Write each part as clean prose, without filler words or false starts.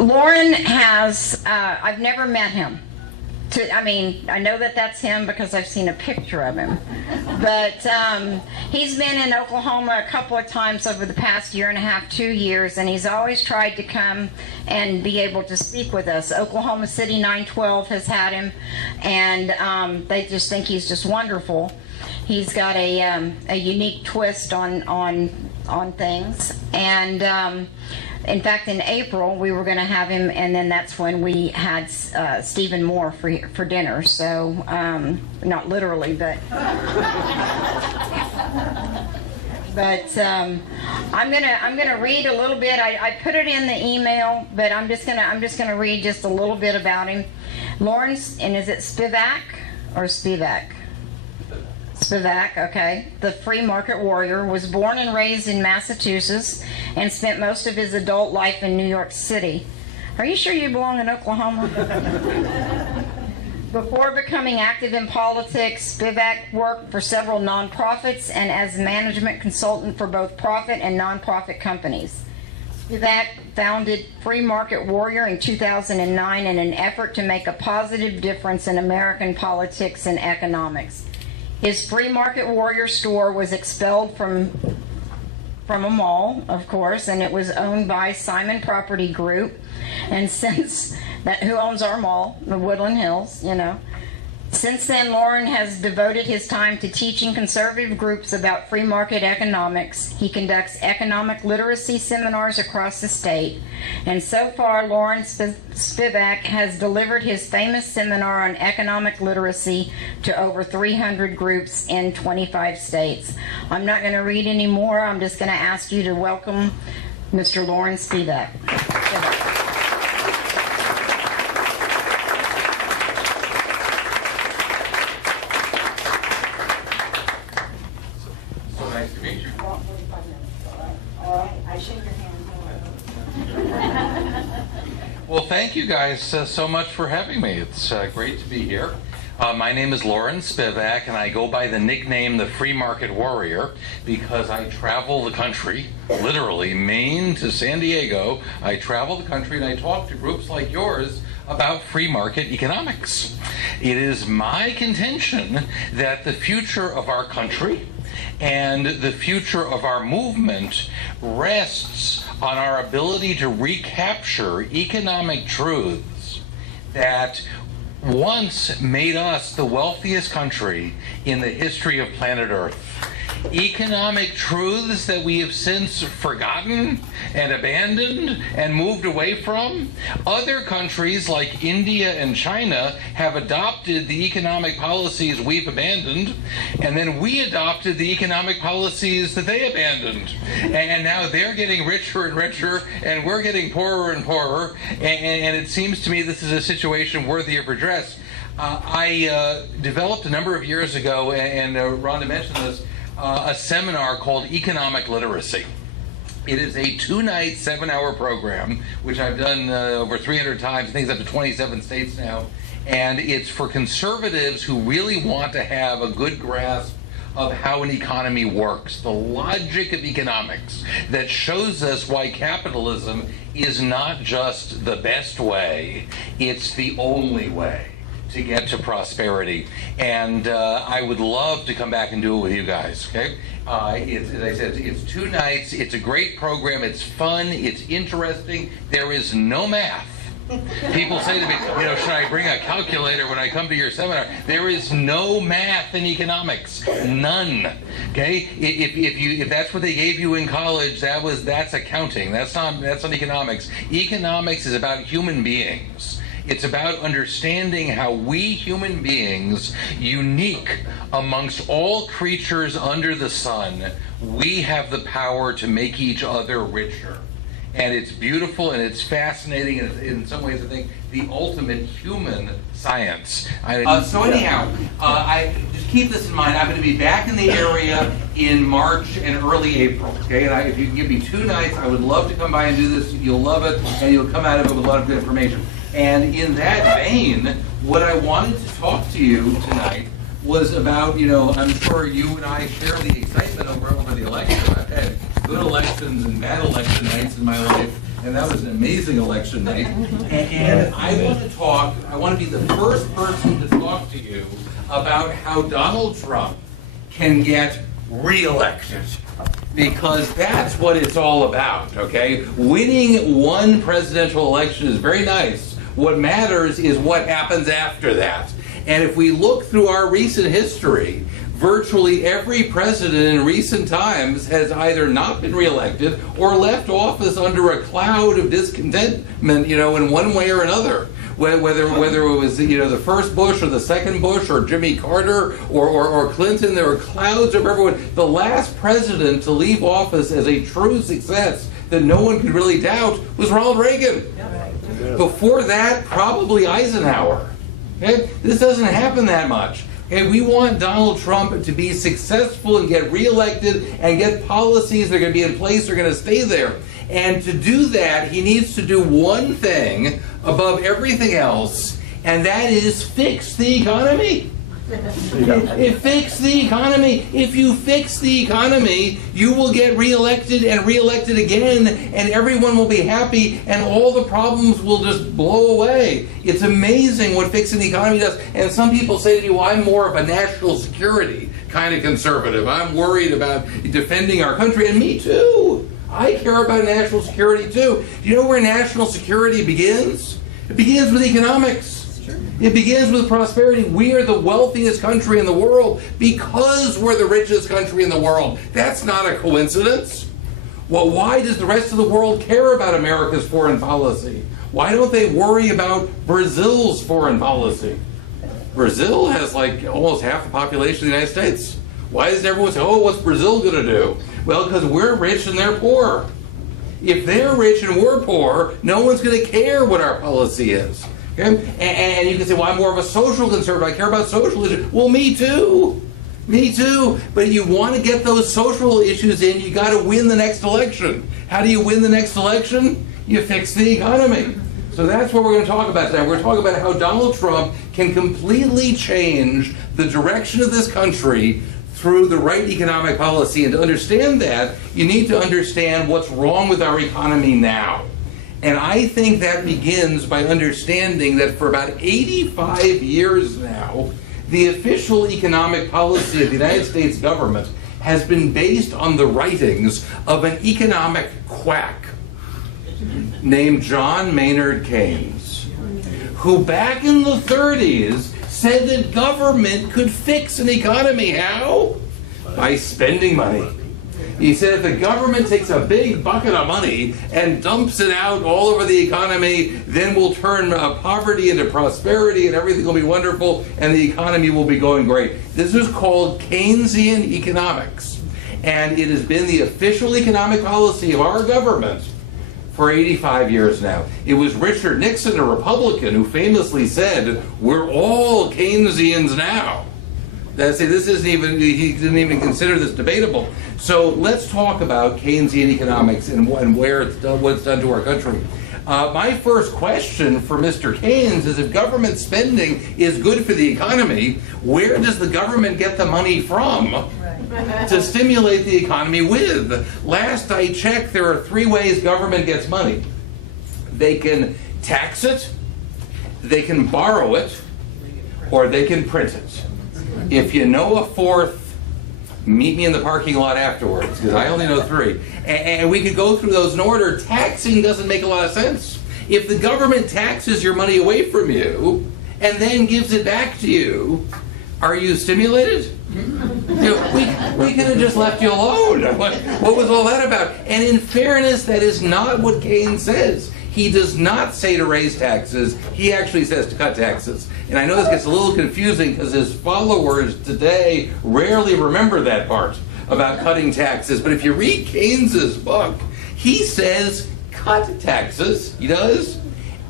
Loren has, I've never met him. I know that that's him because I've seen a picture of him. But he's been in Oklahoma a couple of times over the past year and a half, 2 years, and he's always tried to come and be able to speak with us. Oklahoma City 9.12 has had him, and they just think he's just wonderful. He's got a unique twist on things, and in fact, in April, we were going to have him, and then that's when we had Stephen Moore for dinner. So, not literally, but I'm gonna read a little bit. I put it in the email, but I'm just gonna read just a little bit about him. Loren, and is it Spivak or Spivak? Spivak, okay. The free market warrior was born and raised in Massachusetts and spent most of his adult life in New York City. Are you sure you belong in Oklahoma? Before becoming active in politics, Spivak worked for several nonprofits and as management consultant for both profit and nonprofit companies. Spivak founded Free Market Warrior in 2009 in an effort to make a positive difference in American politics and economics. His Free Market Warrior store was expelled from a mall, of course, and it was owned by Simon Property Group. And since that, who owns our mall, the Woodland Hills, you know. Since then, Loren has devoted his time to teaching conservative groups about free market economics. He conducts economic literacy seminars across the state. And so far, Loren Spivak has delivered his famous seminar on economic literacy to over 300 groups in 25 states. I'm not going to read any more. I'm just going to ask you to welcome Mr. Loren Spivak. Well, thank you guys so much for having me. It's great to be here. My name is Loren Spivak, and I go by the nickname the Free Market Warrior because I travel the country, literally Maine to San Diego. I travel the country and I talk to groups like yours about free market economics. It is my contention that the future of our country and the future of our movement rests on our ability to recapture economic truths that once made us the wealthiest country in the history of planet Earth. Economic truths that we have since forgotten and abandoned and moved away from. Other countries like India and China have adopted the economic policies we've abandoned, and then we adopted the economic policies that they abandoned. And now they're getting richer and richer, and we're getting poorer and poorer, and it seems to me this is a situation worthy of redress. I developed a number of years ago, and Rhonda mentioned this, a seminar called Economic Literacy. It is a 2-night, 7-hour program, which I've done over 300 times. I think it's up to 27 states now. And it's for conservatives who really want to have a good grasp of how an economy works, the logic of economics that shows us why capitalism is not just the best way, it's the only way to get to prosperity. And I would love to come back and do it with you guys, okay? As I said, it's 2 nights, it's a great program, it's fun, it's interesting, there is no math. People say to me, you know, should I bring a calculator when I come to your seminar? There is no math in economics, none. Okay, if that's what they gave you in college, that's accounting. That's not economics. Economics is about human beings. It's about understanding how we human beings, unique amongst all creatures under the sun, we have the power to make each other richer. And it's beautiful and it's fascinating, and it's, in some ways, I think, the ultimate human science. So anyhow, I just keep this in mind. I'm going to be back in the area in March and early April. Okay, and if you can give me 2 nights, I would love to come by and do this. You'll love it, and you'll come out of it with a lot of good information. And in that vein, what I wanted to talk to you tonight was about, you know, I'm sure you and I share the excitement over the election. I've had good elections and bad election nights in my life, and that was an amazing election night. And I want to be the first person to talk to you about how Donald Trump can get reelected. Because that's what it's all about, okay? Winning one presidential election is very nice. What matters is what happens after that. And if we look through our recent history, virtually every president in recent times has either not been reelected or left office under a cloud of discontentment, in one way or another. Whether it was the first Bush or the second Bush or Jimmy Carter or Clinton, there were clouds of everyone. The last president to leave office as a true success that no one could really doubt was Ronald Reagan. Before that, probably Eisenhower. Okay? This doesn't happen that much. Okay? We want Donald Trump to be successful and get reelected and get policies that are going to be in place that are going to stay there. And to do that, he needs to do one thing above everything else, and that is fix the economy. Fix the economy. If you fix the economy, you will get reelected and reelected again, and everyone will be happy, and all the problems will just blow away. It's amazing what fixing the economy does. And some people say to me, well, I'm more of a national security kind of conservative. I'm worried about defending our country, and me too. I care about national security too. Do you know where national security begins? It begins with economics. It begins with prosperity. We are the wealthiest country in the world because we're the richest country in the world. That's not a coincidence. Well, why does the rest of the world care about America's foreign policy? Why don't they worry about Brazil's foreign policy? Brazil has like almost half the population of the United States. Why does everyone say, oh, what's Brazil going to do? Well, because we're rich and they're poor. If they're rich and we're poor, no one's going to care what our policy is. Okay? And you can say, well, I'm more of a social conservative. I care about social issues. Well, me too. Me too. But if you want to get those social issues in, you got to win the next election. How do you win the next election? You fix the economy. So that's what we're going to talk about today. We're going to talk about how Donald Trump can completely change the direction of this country through the right economic policy. And to understand that, you need to understand what's wrong with our economy now. And I think that begins by understanding that for about 85 years now, the official economic policy of the United States government has been based on the writings of an economic quack named John Maynard Keynes, who back in the 30s said that government could fix an economy. How? By spending money. He said if the government takes a big bucket of money and dumps it out all over the economy, then we'll turn poverty into prosperity and everything will be wonderful and the economy will be going great. This is called Keynesian economics. And it has been the official economic policy of our government for 85 years now. It was Richard Nixon, a Republican, who famously said, we're all Keynesians now. He didn't even consider this debatable. So let's talk about Keynesian economics and where it's done, what it's done to our country. My first question for Mr. Keynes is, if government spending is good for the economy, where does the government get the money from to stimulate the economy with? Last I checked, there are three ways government gets money. They can tax it, they can borrow it, or they can print it. If you know a fourth, meet me in the parking lot afterwards, because I only know three. And we could go through those in order. Taxing doesn't make a lot of sense. If the government taxes your money away from you and then gives it back to you, are you stimulated? We could have just left you alone. What was all that about? And in fairness, that is not what Keynes says. He does not say to raise taxes. He actually says to cut taxes. And I know this gets a little confusing because his followers today rarely remember that part about cutting taxes. But if you read Keynes's book, he says cut taxes, he does,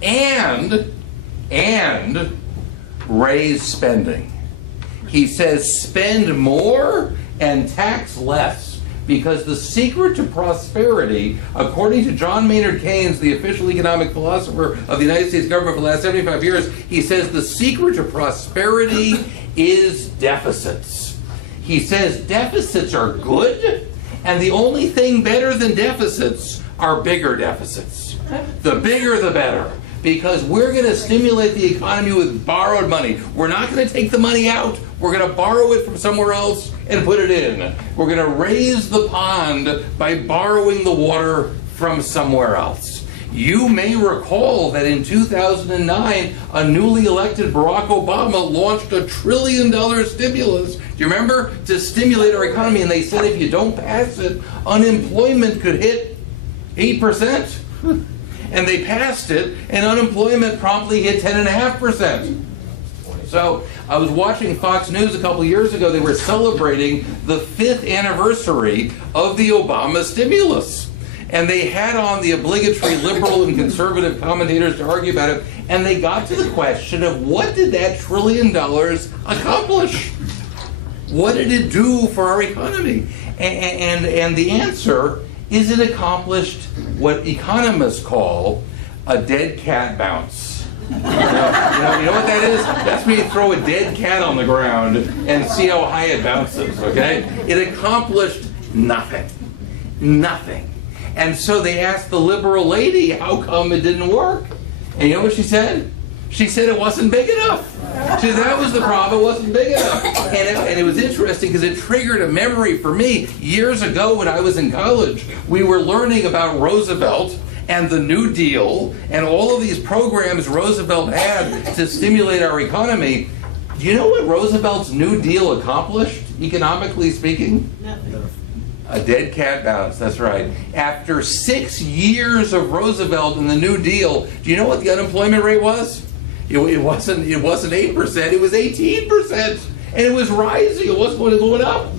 and raise spending. He says spend more and tax less. Because the secret to prosperity, according to John Maynard Keynes, the official economic philosopher of the United States government for the last 75 years, he says the secret to prosperity is deficits. He says deficits are good, and the only thing better than deficits are bigger deficits. The bigger the better. Because we're going to stimulate the economy with borrowed money. We're not going to take the money out. We're going to borrow it from somewhere else and put it in. We're going to raise the pond by borrowing the water from somewhere else. You may recall that in 2009, a newly elected Barack Obama launched $1 trillion stimulus. Do you remember? To stimulate our economy. And they said if you don't pass it, unemployment could hit 8%. And they passed it, and unemployment promptly hit 10.5%. So I was watching Fox News a couple years ago. They were celebrating the 5th anniversary of the Obama stimulus. And they had on the obligatory liberal and conservative commentators to argue about it. And they got to the question of what did that $1 trillion accomplish? What did it do for our economy? And the answer is it accomplished what economists call a dead cat bounce. You know what that is? That's when you throw a dead cat on the ground and see how high it bounces, okay? It accomplished nothing. Nothing. And so they asked the liberal lady, how come it didn't work? And you know what she said? She said it wasn't big enough. See, that was the problem. It wasn't big enough. And it was interesting because it triggered a memory for me. Years ago when I was in college, we were learning about Roosevelt and the New Deal and all of these programs Roosevelt had to stimulate our economy. Do you know what Roosevelt's New Deal accomplished, economically speaking? Nothing. A dead cat bounce, that's right. After 6 years of Roosevelt and the New Deal, do you know what the unemployment rate was? It wasn't 8%, it was 18%. And it was rising, it wasn't going up.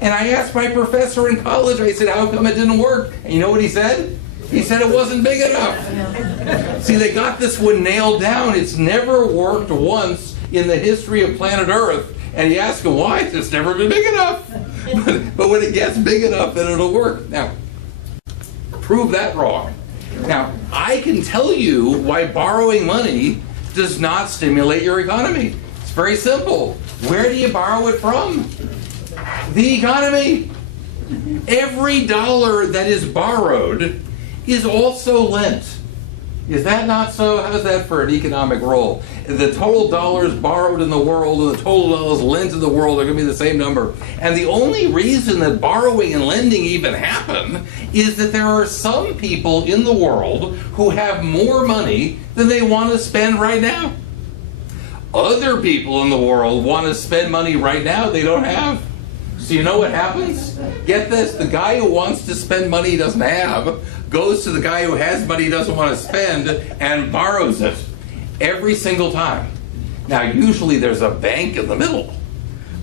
And I asked my professor in college, I said, how come it didn't work? And you know what he said? He said it wasn't big enough. See, they got this one nailed down. It's never worked once in the history of planet Earth. And you ask him why, it's never been big enough. But when it gets big enough, then it'll work. Now, prove that wrong. Now, I can tell you why borrowing money does not stimulate your economy. It's very simple. Where do you borrow it from? The economy. Every dollar that is borrowed is also lent. Is that not so? How's that for an economic role? The total dollars borrowed in the world and the total dollars lent in the world are going to be the same number. And the only reason that borrowing and lending even happen is that there are some people in the world who have more money than they want to spend right now. Other people in the world want to spend money right now they don't have. So you know what happens? Get this, the guy who wants to spend money he doesn't have goes to the guy who has money he doesn't want to spend and borrows it every single time. Now usually there's a bank in the middle,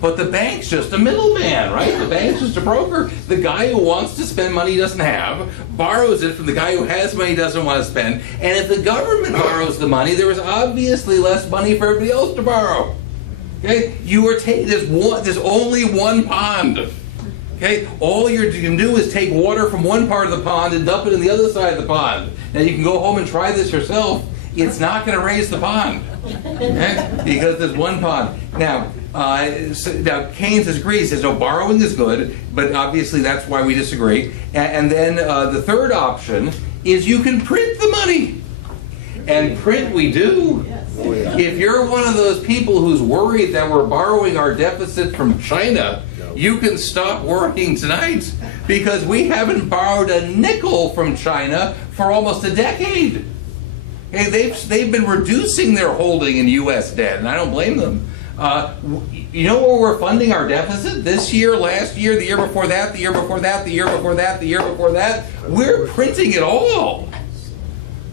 but the bank's just a middleman, right? The bank's just a broker. The guy who wants to spend money he doesn't have borrows it from the guy who has money he doesn't want to spend, and if the government borrows the money, there is obviously less money for everybody else to borrow. Okay, you are taking there's only one pond. Okay, all you can do is take water from one part of the pond and dump it in the other side of the pond. Now you can go home and try this yourself. It's not going to raise the pond, okay? Because there's one pond. Now, now Keynes agrees. Says no, borrowing is good, but obviously that's why we disagree. And then the third option is you can print the money, and print we do. If you're one of those people who's worried that we're borrowing our deficit from China, you can stop worrying tonight, because we haven't borrowed a nickel from China for almost a decade. Okay, they've been reducing their holding in U.S. debt, and I don't blame them. You know where we're funding our deficit? This year, last year, the year before that, the year before that, the year before that, the year before that. We're printing it all.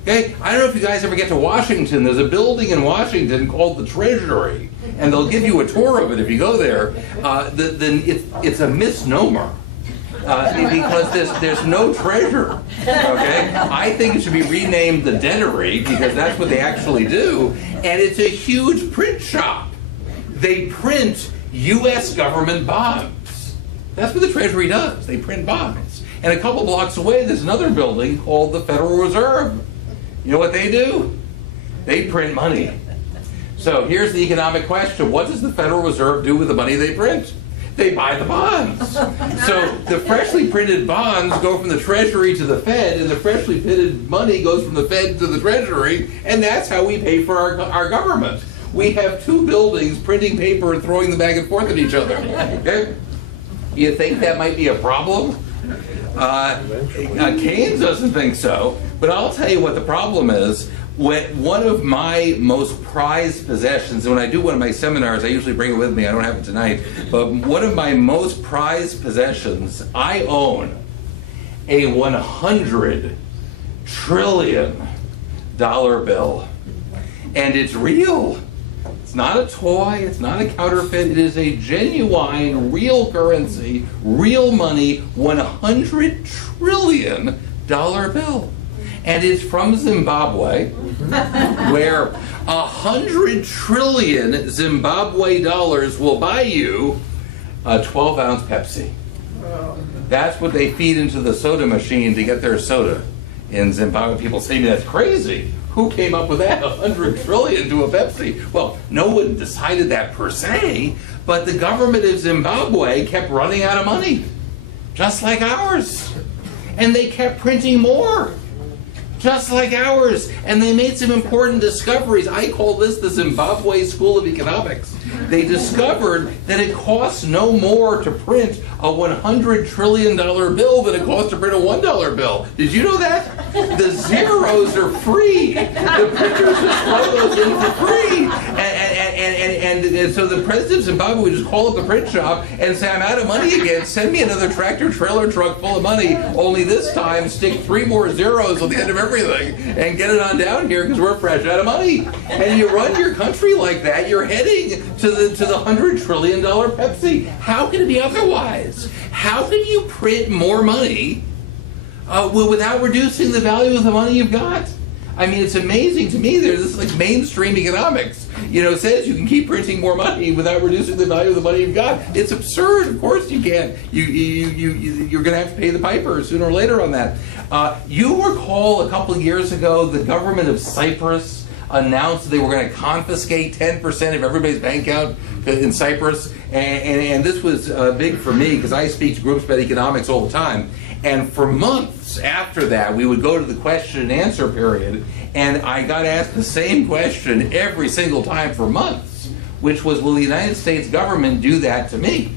Okay, I don't know if you guys ever get to Washington. There's a building in Washington called the Treasury, and they'll give you a tour of it if you go there. It's a misnomer because there's no treasure. Okay, I think it should be renamed the Debtory, because that's what they actually do, and it's a huge print shop. They print U.S. government bonds. That's what the Treasury does. They print bonds. And a couple blocks away, there's another building called the Federal Reserve. You know what they do? They print money. So here's the economic question. What does the Federal Reserve do with the money they print? They buy the bonds. So the freshly printed bonds go from the Treasury to the Fed, and the freshly printed money goes from the Fed to the Treasury, and that's how we pay for our government. We have two buildings printing paper and throwing them back and forth at each other. Okay? You think that might be a problem? Keynes doesn't think so, but I'll tell you what the problem is. One of my most prized possessions, and when I do one of my seminars, I usually bring it with me. I don't have it tonight, but one of my most prized possessions, I own a $100 trillion bill, and it's real. It's not a toy, it's not a counterfeit, it is a genuine, real currency, real money, $100 trillion bill. And it's from Zimbabwe, where 100 trillion Zimbabwe dollars will buy you a 12-ounce Pepsi. That's what they feed into the soda machine to get their soda in Zimbabwe. People say to me, that's crazy. Who came up with that? 100 trillion to a Pepsi? Well, no one decided that per se, but the government of Zimbabwe kept running out of money, just like ours. And they kept printing more, just like ours. And they made some important discoveries. I call this the Zimbabwe School of Economics. They discovered that it costs no more to print a $100 trillion bill than it costs to print a $1 bill. Did you know that? The zeros are free. The printers just throw those in for free. And so the president of Zimbabwe would just call up the print shop and say, I'm out of money again. Send me another tractor trailer truck full of money. Only this time stick 3 more zeros on the end of everything and get it on down here because we're fresh out of money. And you run your country like that, you're heading to the $100 trillion Pepsi. How can it be otherwise? How can you print more money without reducing the value of the money you've got? I mean, it's amazing to me. This is like mainstream economics. Says you can keep printing more money without reducing the value of the money you've got. It's absurd. Of course you can. You're going to have to pay the piper sooner or later on that. You recall a couple of years ago, the government of Cyprus announced they were going to confiscate 10% of everybody's bank account in Cyprus. And this was big for me because I speak to groups about economics all the time. And for months after that, we would go to the question and answer period, and I got asked the same question every single time for months, which was, will the United States government do that to me?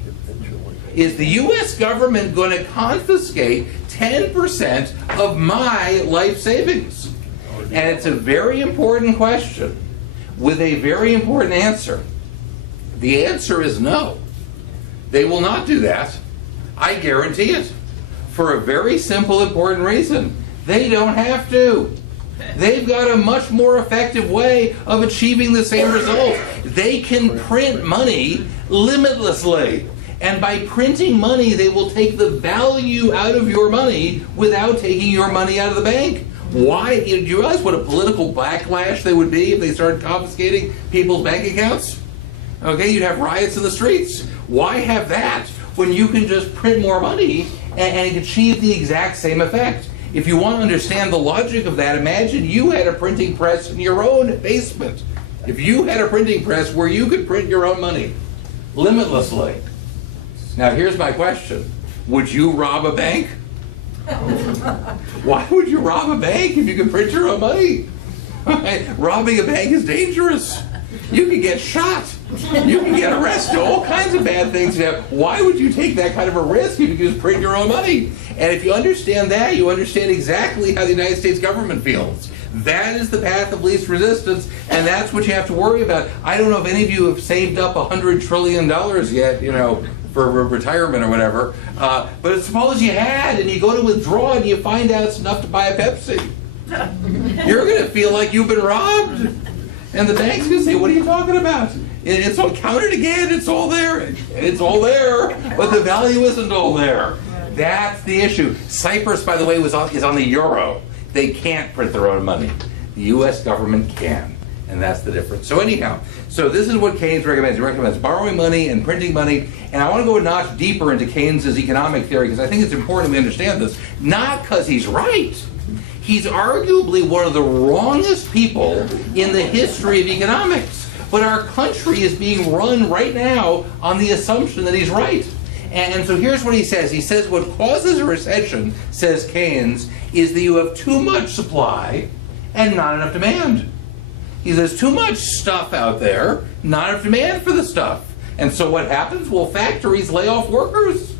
Is the U.S. government going to confiscate 10% of my life savings? And it's a very important question with a very important answer. The answer is no. They will not do that. I guarantee it. For a very simple, important reason. They don't have to. They've got a much more effective way of achieving the same result. They can print money limitlessly. And by printing money, they will take the value out of your money without taking your money out of the bank. Why? Do you realize what a political backlash there would be if they started confiscating people's bank accounts? Okay, you'd have riots in the streets. Why have that when you can just print more money and achieve the exact same effect? If you want to understand the logic of that, imagine you had a printing press in your own basement. If you had a printing press where you could print your own money limitlessly. Now here's my question. Would you rob a bank? Why would you rob a bank if you can print your own money? Robbing a bank is dangerous. You can get shot. You can get arrested. All kinds of bad things happen. Why would you take that kind of a risk if you can just print your own money? And if you understand that, you understand exactly how the United States government feels. That is the path of least resistance, and that's what you have to worry about. I don't know if any of you have saved up $100 trillion yet, for retirement or whatever. But suppose you had, and you go to withdraw, and you find out it's enough to buy a Pepsi. You're going to feel like you've been robbed. And the bank's going to say, what are you talking about? It's all counted again. It's all there. It's all there. But the value isn't all there. That's the issue. Cyprus, by the way, is on the euro. They can't print their own money. The U.S. government can. And that's the difference. So anyhow, this is what Keynes recommends. He recommends borrowing money and printing money. And I want to go a notch deeper into Keynes' economic theory because I think it's important we understand this. Not because he's right. He's arguably one of the wrongest people in the history of economics. But our country is being run right now on the assumption that he's right. And so here's what he says. He says what causes a recession, says Keynes, is that you have too much supply and not enough demand. He says too much stuff out there, not enough demand for the stuff. And so what happens? Well, factories lay off workers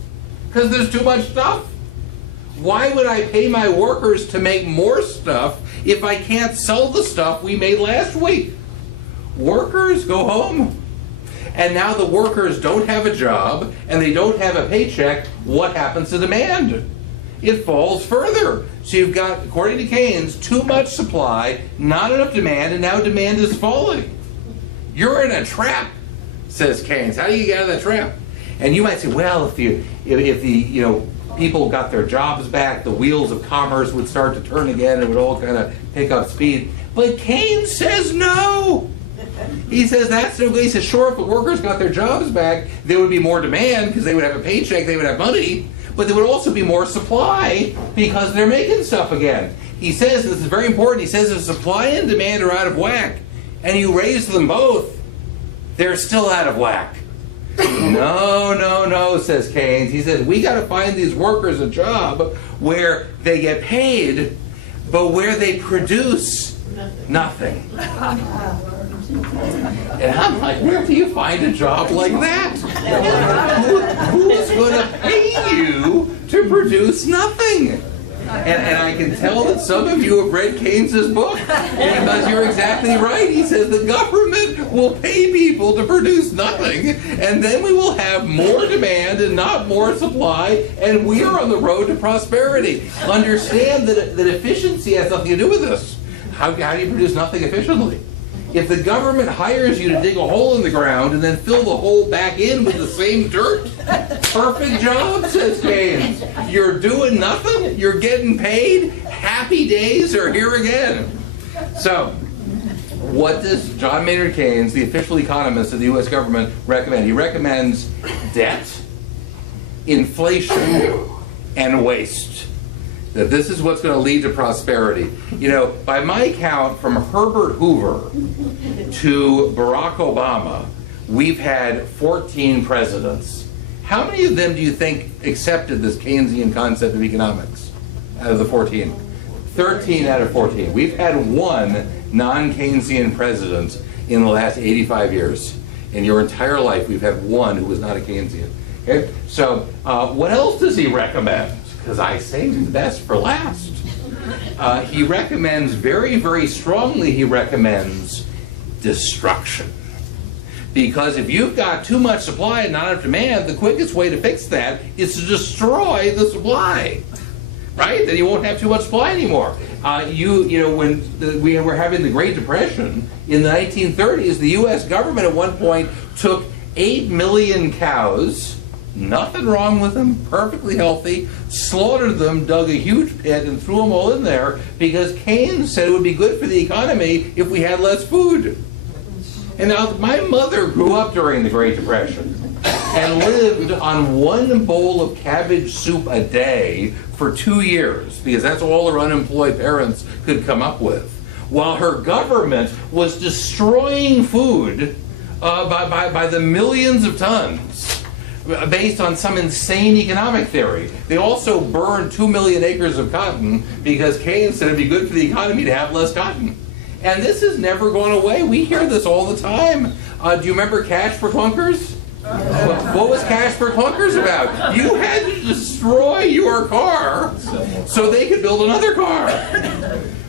because there's too much stuff. Why would I pay my workers to make more stuff if I can't sell the stuff we made last week? Workers go home. And now the workers don't have a job and they don't have a paycheck. What happens to demand? It falls further. So you've got, according to Keynes, too much supply, not enough demand, and now demand is falling. You're in a trap, says Keynes. How do you get out of that trap? And you might say, well, if the people got their jobs back, the wheels of commerce would start to turn again, it would all kind of pick up speed. But Keynes says no. He says that's no good. He says, sure, if the workers got their jobs back, there would be more demand because they would have a paycheck, they would have money, but there would also be more supply because they're making stuff again. He says, this is very important, he says if supply and demand are out of whack and you raise them both, they're still out of whack. No, says Keynes. He says, we got to find these workers a job where they get paid, but where they produce nothing. And I'm like, where do you find a job like that? Who's going to pay you to produce nothing? And I can tell that some of you have read Keynes's book because you're exactly right. He says the government will pay people to produce nothing, and then we will have more demand and not more supply, and we are on the road to prosperity. Understand that efficiency has nothing to do with this. How do you produce nothing efficiently? If the government hires you to dig a hole in the ground and then fill the hole back in with the same dirt, perfect job, says Keynes. You're doing nothing, you're getting paid, happy days are here again. So, what does John Maynard Keynes, the official economist of the U.S. government, recommend? He recommends debt, inflation, and waste. That this is what's going to lead to prosperity. You know, by my count, from Herbert Hoover to Barack Obama, we've had 14 presidents. How many of them do you think accepted this Keynesian concept of economics out of the 14? 13 out of 14. We've had one non-Keynesian president in the last 85 years. In your entire life, we've had one who was not a Keynesian. Okay? So, what else does he recommend? Because I saved the best for last. He recommends very, very strongly, he recommends destruction. Because if you've got too much supply and not enough demand, the quickest way to fix that is to destroy the supply. Right? Then you won't have too much supply anymore. When we were having the Great Depression in the 1930s, the U.S. government at one point took 8 million cows, nothing wrong with them, perfectly healthy, slaughtered them, dug a huge pit, and threw them all in there because Keynes said it would be good for the economy if we had less food. And now, my mother grew up during the Great Depression and lived on one bowl of cabbage soup a day for 2 years because that's all her unemployed parents could come up with, while her government was destroying food by the millions of tons. Based on some insane economic theory. They also burned 2 million acres of cotton because Keynes said it'd be good for the economy to have less cotton. And this has never gone away. We hear this all the time. Do you remember Cash for Clunkers? What was Cash for Clunkers about? You had to destroy your car so they could build another car.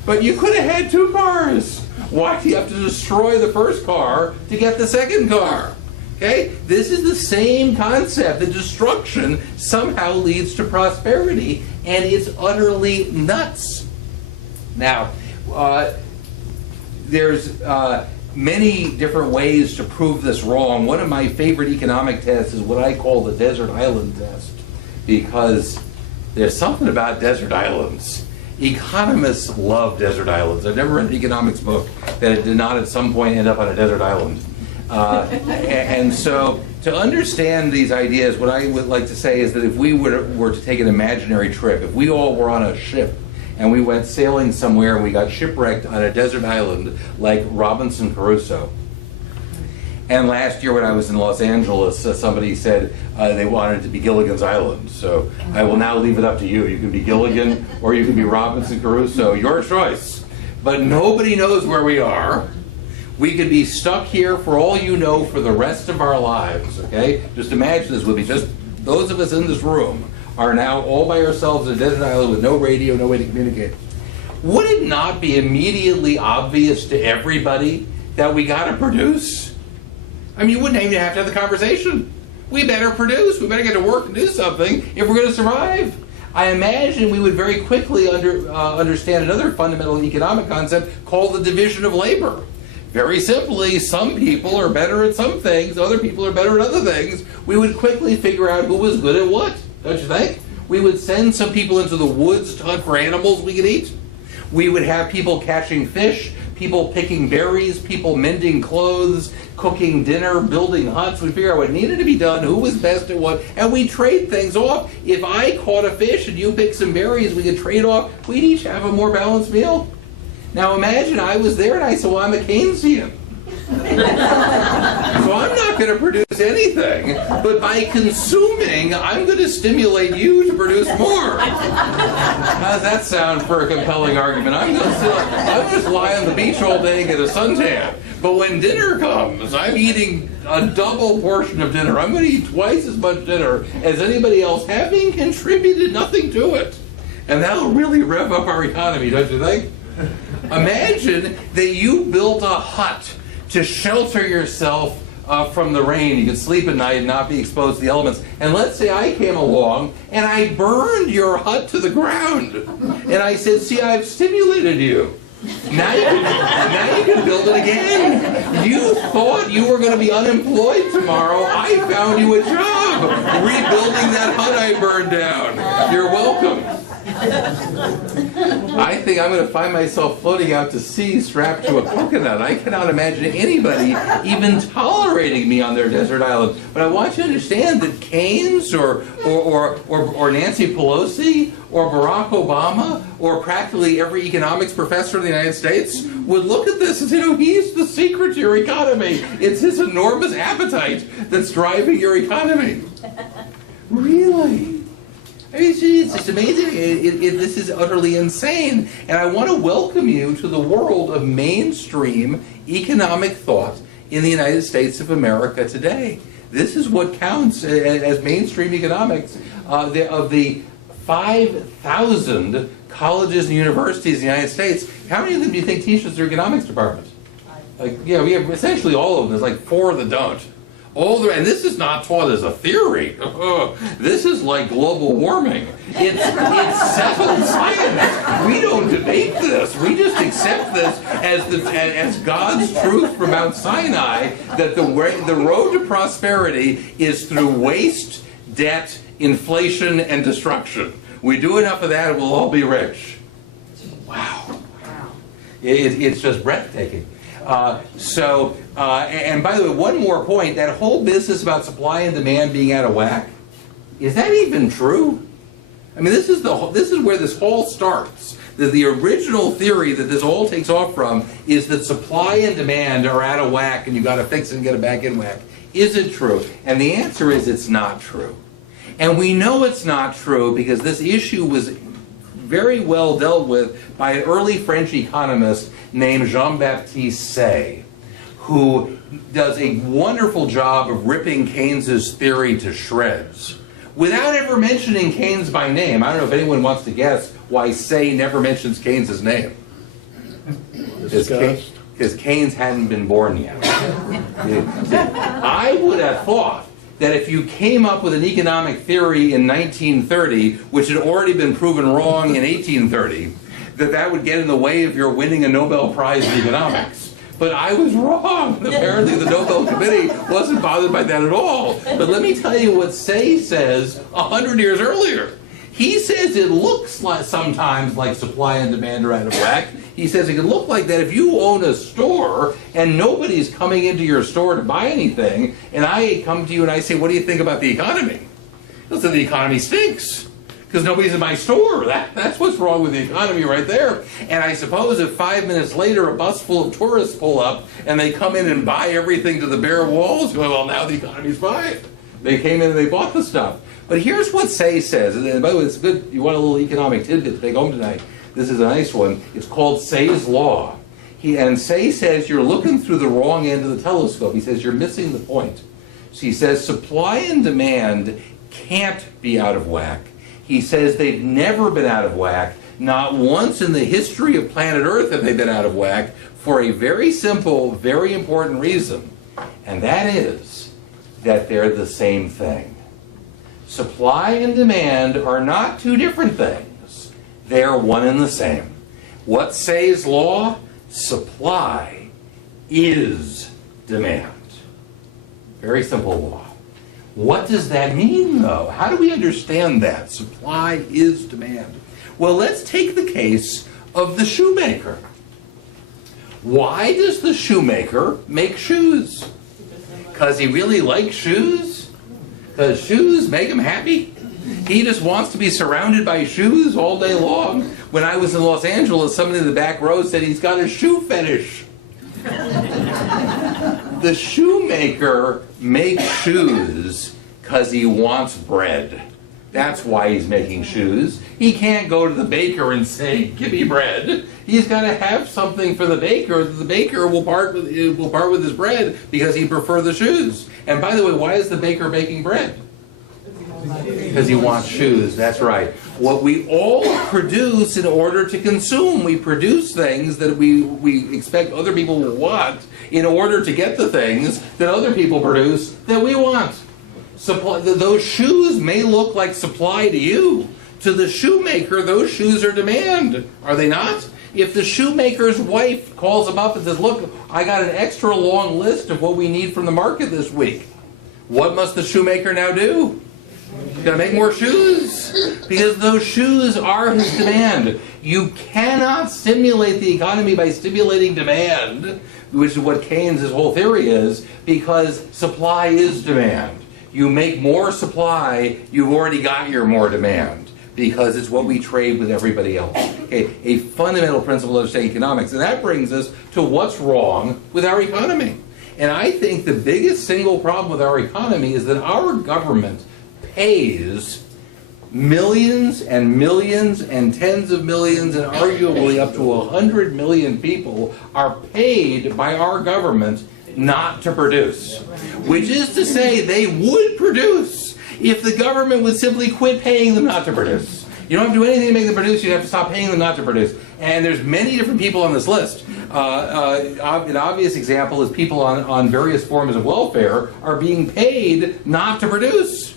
But you could have had 2 cars. Why do you have to destroy the first car to get the second car? Okay? This is the same concept. The destruction somehow leads to prosperity, and it's utterly nuts. Now, there's many different ways to prove this wrong. One of my favorite economic tests is what I call the desert island test, because there's something about desert islands. Economists love desert islands. I've never read an economics book that did not at some point end up on a desert island. And so, to understand these ideas, what I would like to say is that if we were to take an imaginary trip, if we all were on a ship and we went sailing somewhere and we got shipwrecked on a desert island like Robinson Crusoe, And last year when I was in Los Angeles, somebody said they wanted it to be Gilligan's Island. So I will now leave it up to you. You can be Gilligan or you can be Robinson Crusoe, your choice. But nobody knows where we are. We could be stuck here, for all you know, for the rest of our lives, okay? Just imagine this with me. Just those of us in this room are now all by ourselves in a desert island with no radio, no way to communicate. Would it not be immediately obvious to everybody that we got to produce? I mean, you wouldn't even have to have the conversation. We better produce. We better get to work and do something if we're going to survive. I imagine we would very quickly understand another fundamental economic concept called the division of labor. Very simply, some people are better at some things, other people are better at other things. We would quickly figure out who was good at what, don't you think? We would send some people into the woods to hunt for animals we could eat. We would have people catching fish, people picking berries, people mending clothes, cooking dinner, building huts. We'd figure out what needed to be done, who was best at what, and we trade things off. If I caught a fish and you picked some berries, we could trade off. We'd each have a more balanced meal. Now imagine I was there and I said, well, I'm a Keynesian. So I'm not going to produce anything, but by consuming, I'm going to stimulate you to produce more. How does that sound for a compelling argument? I'm just lie on the beach all day and get a suntan. But when dinner comes, I'm eating a double portion of dinner. I'm going to eat twice as much dinner as anybody else, having contributed nothing to it. And that'll really rev up our economy, don't you think? Imagine that you built a hut to shelter yourself from the rain. You could sleep at night and not be exposed to the elements. And let's say I came along and I burned your hut to the ground. And I said, see, I've stimulated you. Now you can build it again. You thought you were going to be unemployed tomorrow. I found you a job rebuilding that hut I burned down. You're welcome. I think I'm going to find myself floating out to sea strapped to a coconut. I cannot imagine anybody even tolerating me on their desert island. But I want you to understand that Keynes or Nancy Pelosi or Barack Obama or practically every economics professor in the United States would look at this and say, no, he's the secret to your economy. It's his enormous appetite that's driving your economy. Really? I mean, it's just amazing. This is utterly insane. And I want to welcome you to the world of mainstream economic thought in the United States of America today. This is what counts as mainstream economics. Of the 5,000 colleges and universities in the United States, how many of them do you think teach their economics department? We have essentially all of them. There's like 4 that don't. And this is not taught as a theory. This is like global warming. It's settled science. We don't debate this. We just accept this as God's truth from Mount Sinai, that the road to prosperity is through waste, debt, inflation, and destruction. We do enough of that and we'll all be rich. Wow. It's just breathtaking. And by the way, one more point, that whole business about supply and demand being out of whack, is that even true? I mean, this is where this all starts. The original theory that this all takes off from is that supply and demand are out of whack and you've got to fix it and get it back in whack. Is it true? And the answer is it's not true. And we know it's not true because this issue was very well dealt with by an early French economist named Jean-Baptiste Say, who does a wonderful job of ripping Keynes's theory to shreds without ever mentioning Keynes by name. I don't know if anyone wants to guess why Say never mentions Keynes's name. Because Keynes hadn't been born yet. I would have thought that if you came up with an economic theory in 1930, which had already been proven wrong in 1830, that would get in the way of your winning a Nobel Prize in economics. But I was wrong. Apparently the Nobel Committee wasn't bothered by that at all. But let me tell you what Say says 100 years earlier. He says it looks like sometimes like supply and demand are out of whack. He says it can look like that if you own a store and nobody's coming into your store to buy anything, and I come to you and I say, what do you think about the economy? He'll say the economy stinks. because nobody's in my store. That's what's wrong with the economy right there. And I suppose if 5 minutes later a bus full of tourists pull up and they come in and buy everything to the bare walls, well, now the economy's fine. They came in and they bought the stuff. But here's what Say says, and by the way, it's good, you want a little economic tidbit to take home tonight. This is a nice one. It's called Say's Law. And Say says you're looking through the wrong end of the telescope. He says you're missing the point. So he says supply and demand can't be out of whack. He says they've never been out of whack. Not once in the history of planet Earth have they been out of whack, for a very simple, very important reason. And that is that they're the same thing. Supply and demand are not two different things. They're one and the same. What Say's law? Supply is demand. Very simple law. What does that mean, though? How do we understand that? Supply is demand. Well, let's take the case of the shoemaker. Why does the shoemaker make shoes? Because he really likes shoes? Because shoes make him happy? He just wants to be surrounded by shoes all day long. When I was in Los Angeles, somebody in the back row said he's got a shoe fetish. The shoemaker makes shoes because he wants bread. That's why he's making shoes. He can't go to the baker and say, "Give me bread." He's got to have something for the baker. The baker will part with his bread because he prefers the shoes. And by the way, why is the baker baking bread? Because he wants shoes. That's right. What we all produce in order to consume. We produce things that we expect other people will want in order to get the things that other people produce that we want. Those shoes may look like supply to you. To the shoemaker, those shoes are demand. Are they not? If the shoemaker's wife calls him up and says, "Look, I got an extra long list of what we need from the market this week," what must the shoemaker now do? He's got to make more shoes, because those shoes are his demand. You cannot stimulate the economy by stimulating demand, which is what Keynes' whole theory is, because supply is demand. You make more supply, you've already got your more demand, because it's what we trade with everybody else. Okay, a fundamental principle of understanding economics. And that brings us to what's wrong with our economy. And I think the biggest single problem with our economy is that our government pays millions and millions and tens of millions and arguably up to 100 million people are paid by our government not to produce. Which is to say, they would produce if the government would simply quit paying them not to produce. You don't have to do anything to make them produce, you have to stop paying them not to produce. And there's many different people on this list. An obvious example is people on various forms of welfare are being paid not to produce.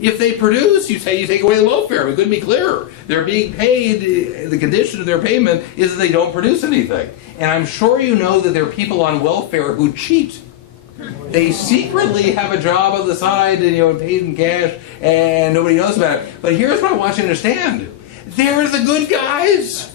If they produce, you say you take away the welfare. We couldn't be clearer. They're being paid, the condition of their payment is that they don't produce anything. And I'm sure you know that there are people on welfare who cheat. They secretly have a job on the side, and paid in cash, and nobody knows about it. But here's what I want you to understand. They're the good guys.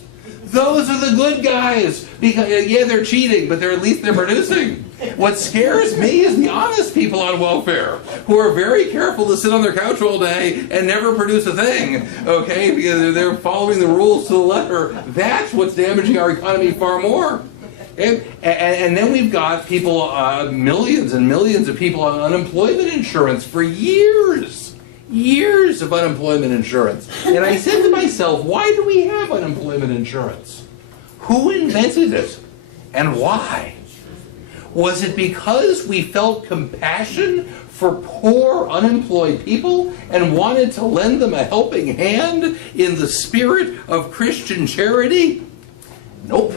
Those are the good guys. Because, yeah, they're cheating, but at least they're producing. What scares me is the honest people on welfare, who are very careful to sit on their couch all day and never produce a thing, okay, because they're following the rules to the letter. That's what's damaging our economy far more. And then we've got people, millions and millions of people on unemployment insurance for years. Years of unemployment insurance. And I said to myself, why do we have unemployment insurance? Who invented it? And why? Was it because we felt compassion for poor unemployed people and wanted to lend them a helping hand in the spirit of Christian charity? Nope.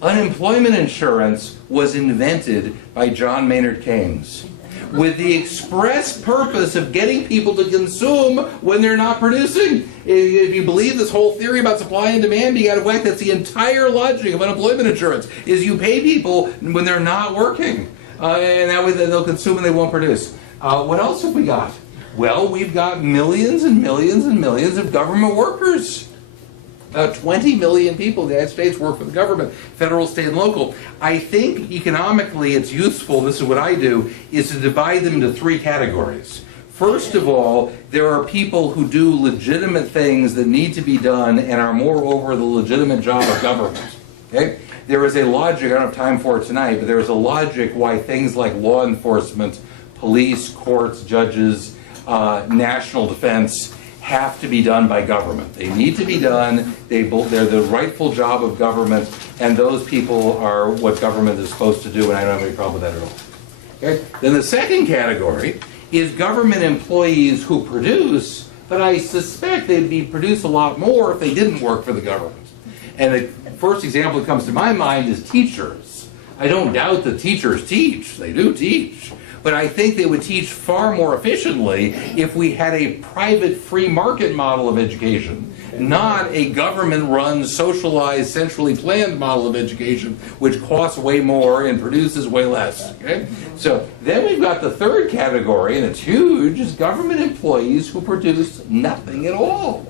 Unemployment insurance was invented by John Maynard Keynes with the express purpose of getting people to consume when they're not producing. If you believe this whole theory about supply and demand being out of whack, that's the entire logic of unemployment insurance, is you pay people when they're not working. And that way they'll consume and they won't produce. What else have we got? Well, we've got millions and millions and millions of government workers. 20 million people in the United States work for the government, federal, state, and local. I think economically it's useful, this is what I do, is to divide them into three categories. First of all, there are people who do legitimate things that need to be done and are moreover the legitimate job of government. Okay? There is a logic, I don't have time for it tonight, but there is a logic why things like law enforcement, police, courts, judges, national defense have to be done by government. They need to be done, they're the rightful job of government, and those people are what government is supposed to do, and I don't have any problem with that at all. Okay? Then the second category is government employees who produce, but I suspect they'd produce a lot more if they didn't work for the government. And the first example that comes to my mind is teachers. I don't doubt that teachers teach. They do teach. But I think they would teach far more efficiently if we had a private free market model of education, not a government-run, socialized, centrally planned model of education, which costs way more and produces way less. Okay? So then we've got the third category, and it's huge, is government employees who produce nothing at all.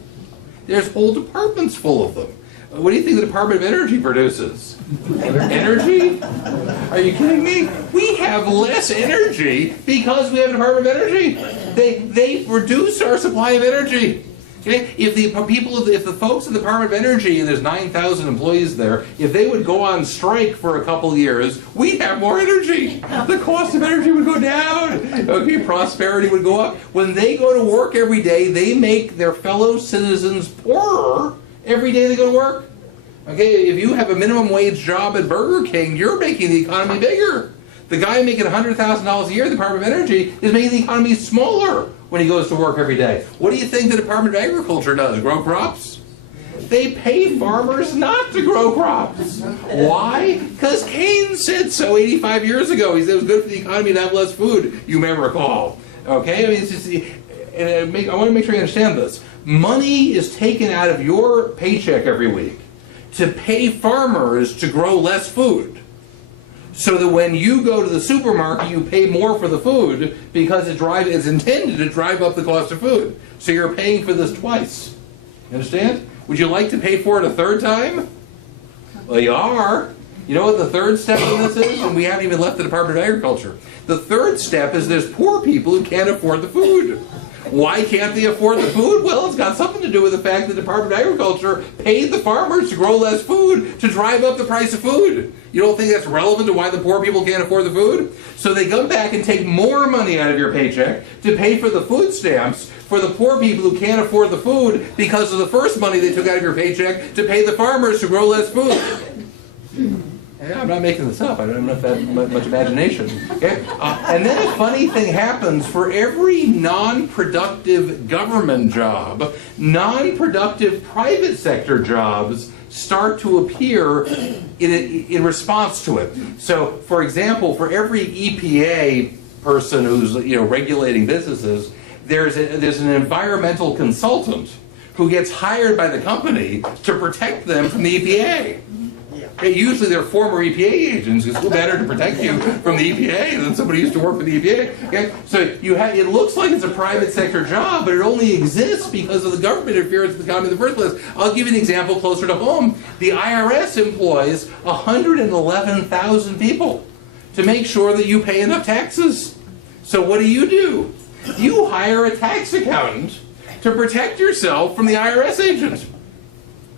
There's whole departments full of them. What do you think the Department of Energy produces? Energy? Are you kidding me? We have less energy because we have a Department of Energy. They reduce our supply of energy. Okay? If the folks in the Department of Energy, and there's 9,000 employees there, if they would go on strike for a couple of years, we'd have more energy. The cost of energy would go down. Okay, prosperity would go up. When they go to work every day, they make their fellow citizens poorer every day they go to work. Okay, if you have a minimum wage job at Burger King, you're making the economy bigger. The guy making $100,000 a year at the Department of Energy is making the economy smaller when he goes to work every day. What do you think the Department of Agriculture does? Grow crops? They pay farmers not to grow crops. Why? Because Keynes said so 85 years ago. He said it was good for the economy to have less food, you may recall. Okay, I mean, it's just, and I want to make sure you understand this. Money is taken out of your paycheck every week to pay farmers to grow less food. So that when you go to the supermarket, you pay more for the food because it's intended to drive up the cost of food. So you're paying for this twice. You understand? Would you like to pay for it a third time? Well, you are. You know what the third step in this is? And we haven't even left the Department of Agriculture. The third step is there's poor people who can't afford the food. Why can't they afford the food? Well, it's got something to do with the fact that the Department of Agriculture paid the farmers to grow less food to drive up the price of food. You don't think that's relevant to why the poor people can't afford the food? So they come back and take more money out of your paycheck to pay for the food stamps for the poor people who can't afford the food because of the first money they took out of your paycheck to pay the farmers to grow less food. Yeah, I'm not making this up. I don't have that much imagination. Okay? And then a funny thing happens. For every non-productive government job, non-productive private sector jobs start to appear in response to it. So, for example, for every EPA person who's regulating businesses, there's an environmental consultant who gets hired by the company to protect them from the EPA. Okay, usually they're former EPA agents. It's who better to protect you from the EPA than somebody who used to work for the EPA. Okay? So it looks like it's a private sector job, but it only exists because of the government interference with the economy in the first place. I'll give you an example closer to home. The IRS employs 111,000 people to make sure that you pay enough taxes. So what do? You hire a tax accountant to protect yourself from the IRS agent.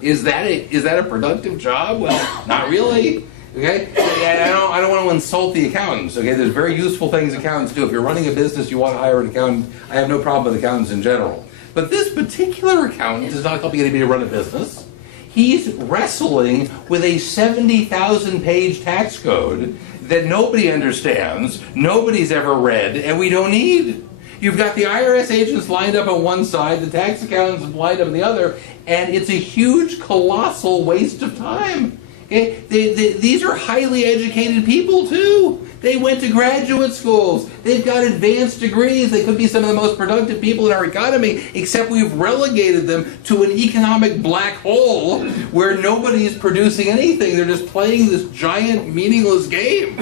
Is that a productive job? Well, not really. Okay, I don't want to insult the accountants. Okay, there's very useful things accountants do. If you're running a business, you want to hire an accountant. I have no problem with accountants in general. But this particular accountant is not helping anybody to run a business. He's wrestling with a 70,000-page tax code that nobody understands, nobody's ever read, and we don't need. You've got the IRS agents lined up on one side, the tax accountants lined up on the other, and it's a huge, colossal waste of time. Okay? These are highly educated people, too. They went to graduate schools. They've got advanced degrees. They could be some of the most productive people in our economy, except we've relegated them to an economic black hole where nobody's producing anything. They're just playing this giant, meaningless game.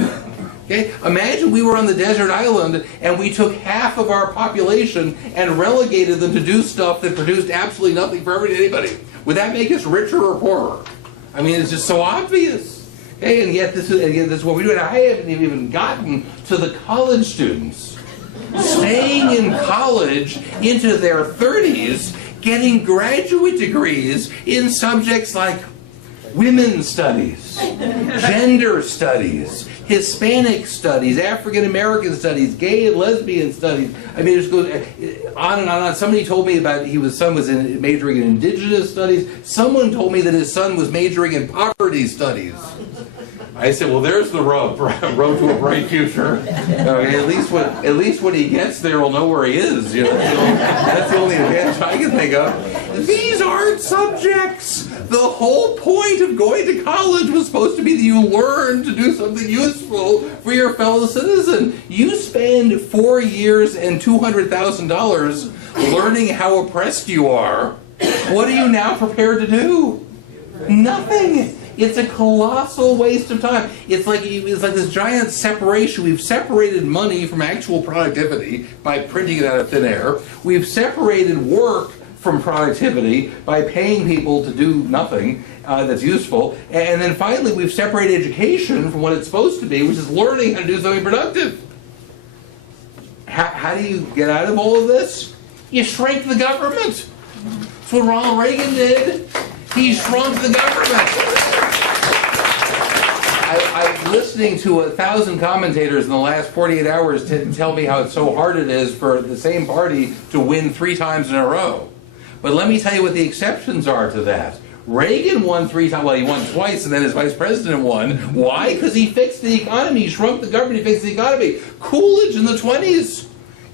Okay? Imagine we were on the desert island and we took half of our population and relegated them to do stuff that produced absolutely nothing for anybody. Would that make us richer or poorer? I mean, it's just so obvious. Okay? And yet this is what we do. And I haven't even gotten to the college students staying in college into their 30s, getting graduate degrees in subjects like women's studies, gender studies, Hispanic studies, African American studies, gay and lesbian studies. I mean, it just goes on and on and on. Somebody told me about his son was majoring in indigenous studies. Someone told me that his son was majoring in poverty studies. I said, well, there's the road to a bright future. Okay, at least when he gets there, he'll know where he is. You know, that's the only advantage I can think of. These aren't subjects. The whole point of going to college was supposed to be that you learn to do something useful for your fellow citizen. You spend 4 years and $200,000 learning how oppressed you are. What are you now prepared to do? Nothing. It's a colossal waste of time. It's like this giant separation. We've separated money from actual productivity by printing it out of thin air. We've separated work from productivity by paying people to do nothing that's useful. And then finally, we've separated education from what it's supposed to be, which is learning how to do something productive. How do you get out of all of this? You shrink the government. That's what Ronald Reagan did. He shrunk the government. I'm listening to 1,000 commentators in the last 48 hours tell me how so hard it is for the same party to win 3 times in a row. But let me tell you what the exceptions are to that. Reagan won 3 times. Well, he won twice, and then his vice president won. Why? Because he fixed the economy. He shrunk the government. He fixed the economy. Coolidge in the 20s.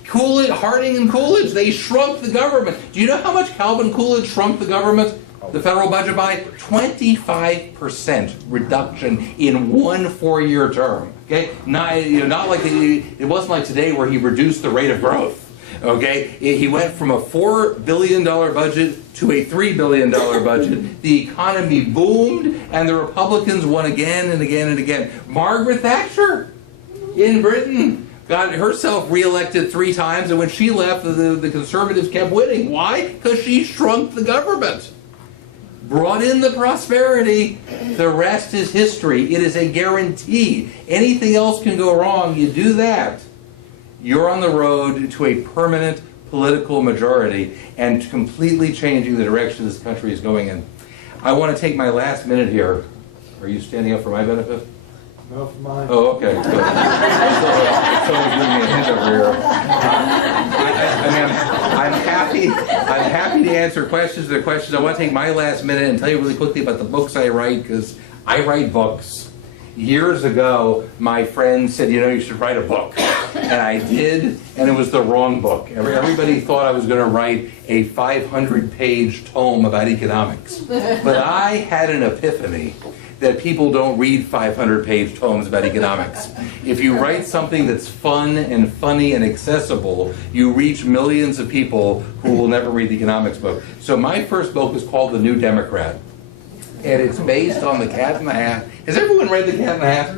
Coolidge, Harding and Coolidge, they shrunk the government. Do you know how much Calvin Coolidge shrunk the government? The federal budget by 25% reduction in 1 4-year term. Okay, not like it wasn't like today where he reduced the rate of growth. Okay, he went from a $4 billion budget to a $3 billion budget. The economy boomed, and the Republicans won again and again and again. Margaret Thatcher in Britain got herself reelected 3 times, and when she left, the conservatives kept winning. Why? Because she shrunk the government. Brought in the prosperity, the rest is history. It is a guarantee. Anything else can go wrong. You do that, you're on the road to a permanent political majority and completely changing the direction this country is going in. I want to take my last minute here. Are you standing up for my benefit? No, for mine. Oh, okay, good. Someone's giving me a hint over here. I'm happy to answer questions. I want to take my last minute and tell you really quickly about the books I write, because I write books. Years ago, my friend said, you should write a book. And I did, and it was the wrong book. Everybody thought I was going to write a 500-page tome about economics. But I had an epiphany that people don't read 500-page tomes about economics. If you write something that's fun and funny and accessible, you reach millions of people who will never read the economics book. So my first book is called The New Democrat, and it's based on The Cat in the Hat. Has everyone read The Cat in the Hat?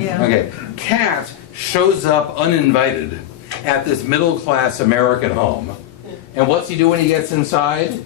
Yeah. Okay. Cat shows up uninvited at this middle-class American home, and what's he do when he gets inside?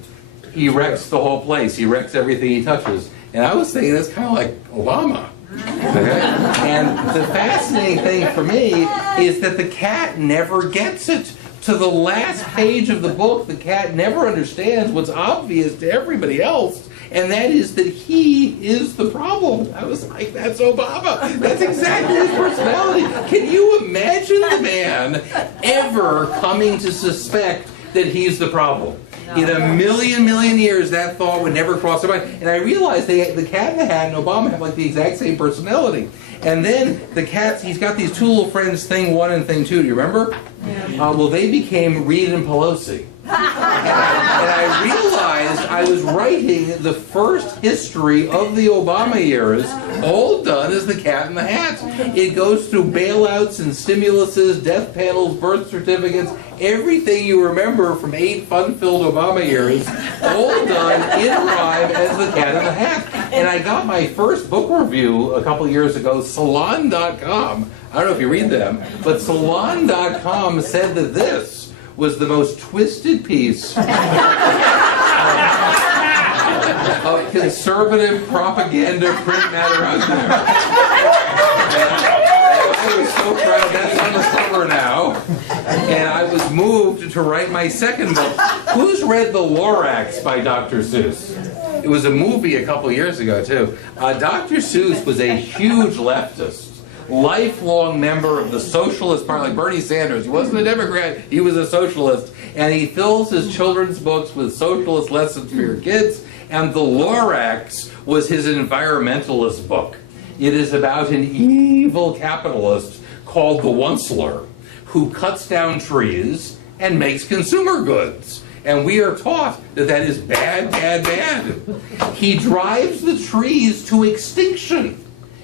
He wrecks the whole place. He wrecks everything he touches. And I was thinking, that's kind of like Obama. Okay? And the fascinating thing for me is that the cat never gets it. To the last page of the book, the cat never understands what's obvious to everybody else, and that is that he is the problem. I was like, that's Obama. That's exactly his personality. Can you imagine the man ever coming to suspect that he's the problem? In a million years, that thought would never cross their mind. And I realized the Cat in the Hat and Obama have like the exact same personality. And then the cats, he's got these 2 little friends, Thing 1 and Thing 2. Do you remember? Yeah. Well, they became Reed and Pelosi. And I realized I was writing the first history of the Obama years, all done as the Cat in the Hat. It goes through bailouts and stimuluses, death panels, birth certificates, everything you remember from 8 fun-filled Obama years, all done in rhyme as the Cat in the Hat. And I got my first book review a couple years ago. Salon.com, I don't know if you read them, but Salon.com said that this was the most twisted piece of conservative propaganda print matter out there. I was so proud. That's on the cover now. And I was moved to write my second book. Who's read The Lorax by Dr. Seuss? It was a movie a couple years ago, too. Dr. Seuss was a huge leftist, lifelong member of the Socialist Party, like Bernie Sanders. He wasn't a Democrat, he was a socialist. And he fills his children's books with socialist lessons for your kids. And The Lorax was his environmentalist book. It is about an evil capitalist called the Onceler who cuts down trees and makes consumer goods. And we are taught that that is bad, bad, bad. He drives the trees to extinction.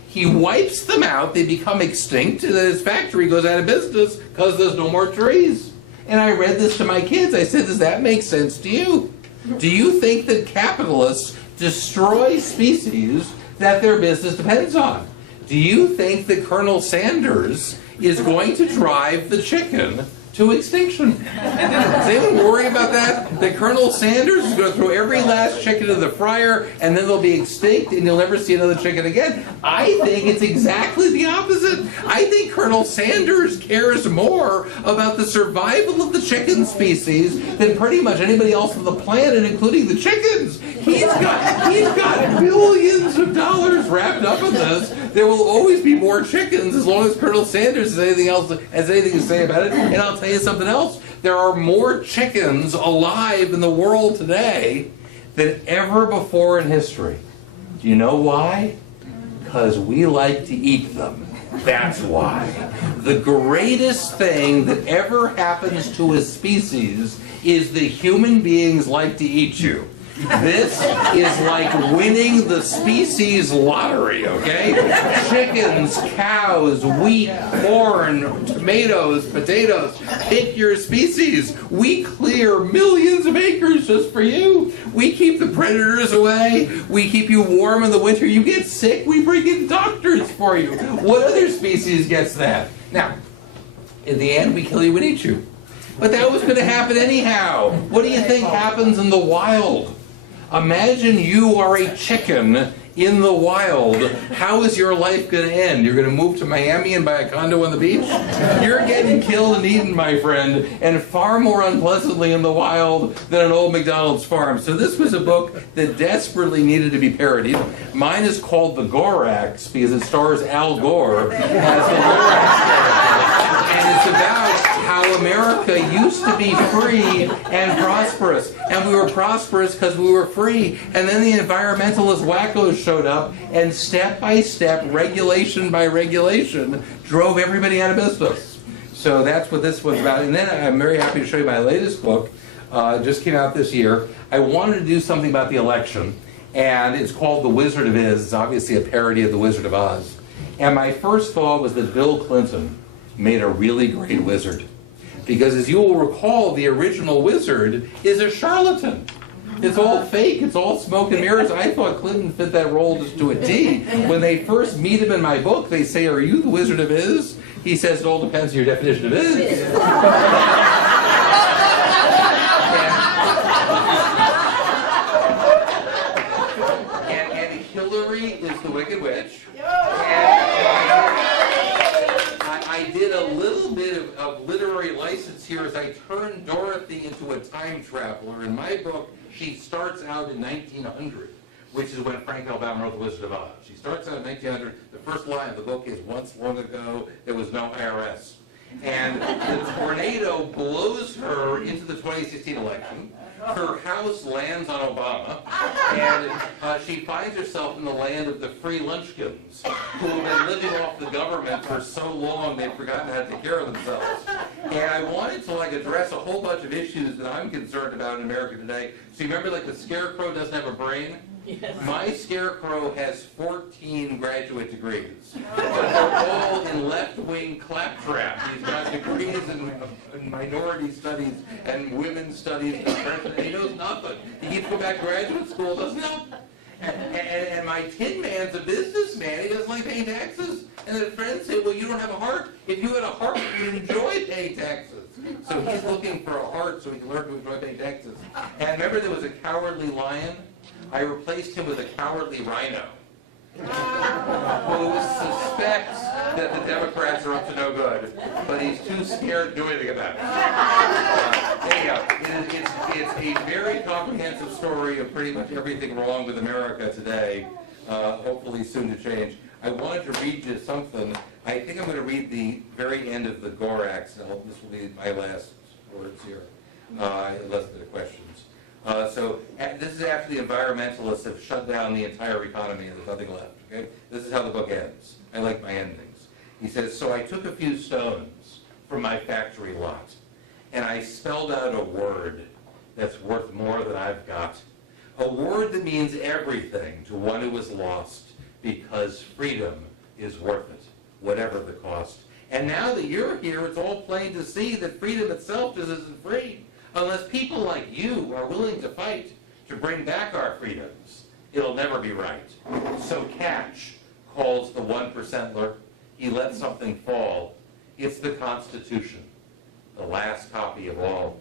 He wipes them out, they become extinct, and then his factory goes out of business because there's no more trees. And I read this to my kids. I said, does that make sense to you? Do you think that capitalists destroy species that their business depends on? Do you think that Colonel Sanders is going to drive the chicken to extinction? Does anyone worry about that? That Colonel Sanders is going to throw every last chicken in the fryer and then they'll be extinct and you'll never see another chicken again? I think it's exactly the opposite. I think Colonel Sanders cares more about the survival of the chicken species than pretty much anybody else on the planet, including the chickens. He's got billions of dollars wrapped up in this. There will always be more chickens as long as Colonel Sanders has anything to say about it. And I'll tell you something else. There are more chickens alive in the world today than ever before in history. Do you know why? Because we like to eat them. That's why. The greatest thing that ever happens to a species is that human beings like to eat you. This is like winning the species lottery, okay? Chickens, cows, wheat, corn, tomatoes, potatoes. Pick your species. We clear millions of acres just for you. We keep the predators away. We keep you warm in the winter. You get sick, we bring in doctors for you. What other species gets that? Now, in the end, we kill you and eat you. But that was going to happen anyhow. What do you think happens in the wild? Imagine you are a chicken in the wild. How is your life going to end? You're going to move to Miami and buy a condo on the beach? You're getting killed and eaten, my friend, and far more unpleasantly in the wild than an old McDonald's farm. So this was a book that desperately needed to be parodied. Mine is called The Gorax because it stars Al Gore as the Lorax character. And it's about how America used to be free and prosperous. And we were prosperous because we were free. And then the environmentalist wackos showed up and step by step, regulation by regulation, drove everybody out of business. So that's what this was about. And then I'm very happy to show you my latest book. Just came out this year. I wanted to do something about the election. And it's called The Wizard of Oz. It's obviously a parody of The Wizard of Oz. And my first thought was that Bill Clinton made a really great wizard. Because as you will recall, the original wizard is a charlatan. It's all fake, it's all smoke and mirrors. I thought Clinton fit that role just to a T. When they first meet him in my book, they say, "Are you the Wizard of Oz?" He says, "It all depends on your definition of Oz." And Hillary is the Wicked Witch. I did a little bit of literary license here as I turned Dorothy into a time traveler. In my book, she starts out in 1900, which is when Frank Alabama wrote The Wizard of Oz. She starts out in 1900. The first line of the book is, "Once long ago, there was no IRS." And the tornado blows her into the 2016 election. Her house lands on Obama, and she finds herself in the land of the free lunchkins, who have been living off the government for so long they've forgotten how to take care of themselves. And I wanted to address a whole bunch of issues that I'm concerned about in America today. So you remember the scarecrow doesn't have a brain? Yes. My scarecrow has 14 graduate degrees. But they're all in left-wing claptrap. He's got degrees in minority studies and women's studies and he knows nothing. He keeps going back to graduate school, doesn't help. And my Tin Man's a businessman. He doesn't like paying taxes. And then friends say, "Well, you don't have a heart. If you had a heart, you'd enjoy paying taxes." So he's looking for a heart so he can learn to enjoy paying taxes. And remember there was a cowardly lion? I replaced him with a cowardly rhino. who suspects that the Democrats are up to no good, but he's too scared to do anything about it. Anyhow, it's a very comprehensive story of pretty much everything wrong with America today, hopefully soon to change. I wanted to read you something. I think I'm going to read the very end of the Lorax. This will be my last words here, unless there are questions. This is after the environmentalists have shut down the entire economy and there's nothing left. Okay? This is how the book ends. I like my endings. He says, so I took a few stones from my factory lot and I spelled out a word that's worth more than I've got. A word that means everything to one who is lost, because freedom is worth it, whatever the cost. And now that you're here, it's all plain to see that freedom itself just isn't free. Unless people like you are willing to fight to bring back our freedoms, it'll never be right. So Catch calls the 1%er. He let something fall. It's the Constitution, the last copy of all.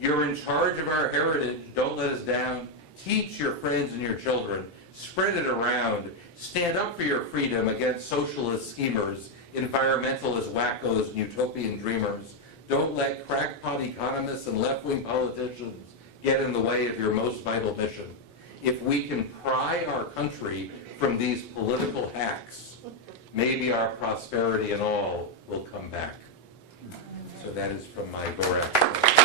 You're in charge of our heritage. Don't let us down. Teach your friends and your children. Spread it around. Stand up for your freedom against socialist schemers, environmentalist wackos, and utopian dreamers. Don't let crackpot economists and left-wing politicians get in the way of your most vital mission. If we can pry our country from these political hacks, maybe our prosperity and all will come back. So that is from my Lorax.